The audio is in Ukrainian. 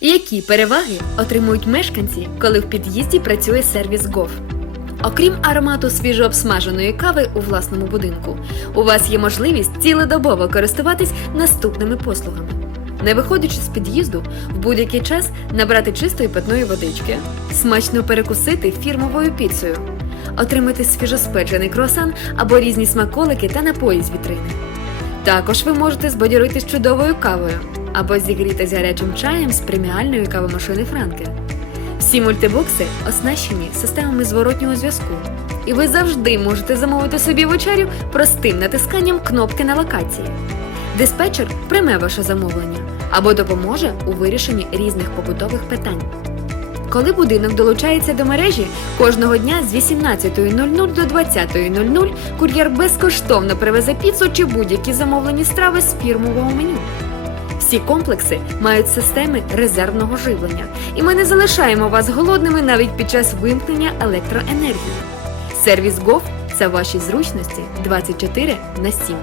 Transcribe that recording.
Які переваги отримують мешканці, коли в під'їзді працює сервіс ГОВ? Окрім аромату свіжообсмаженої кави у власному будинку, у вас є можливість цілодобово користуватись наступними послугами. Не виходячи з під'їзду, в будь-який час набрати чистої питної водички, смачно перекусити фірмовою піцею, отримати свіжоспечений круасан або різні смаколики та напої з вітрини. Також ви можете збадьоритись чудовою кавою або зігрітись гарячим чаєм з преміальної кавомашини Франки. Всі мультибокси оснащені системами зворотнього зв'язку, і ви завжди можете замовити собі вечерю простим натисканням кнопки на локації. Диспетчер прийме ваше замовлення або допоможе у вирішенні різних побутових питань. Коли будинок долучається до мережі, кожного дня з 18.00 до 20.00 кур'єр безкоштовно привезе піцу чи будь-які замовлені страви з фірмового меню. Всі комплекси мають системи резервного живлення, і ми не залишаємо вас голодними навіть під час вимкнення електроенергії. Сервіс ГОВ – це ваші зручності 24 на 7.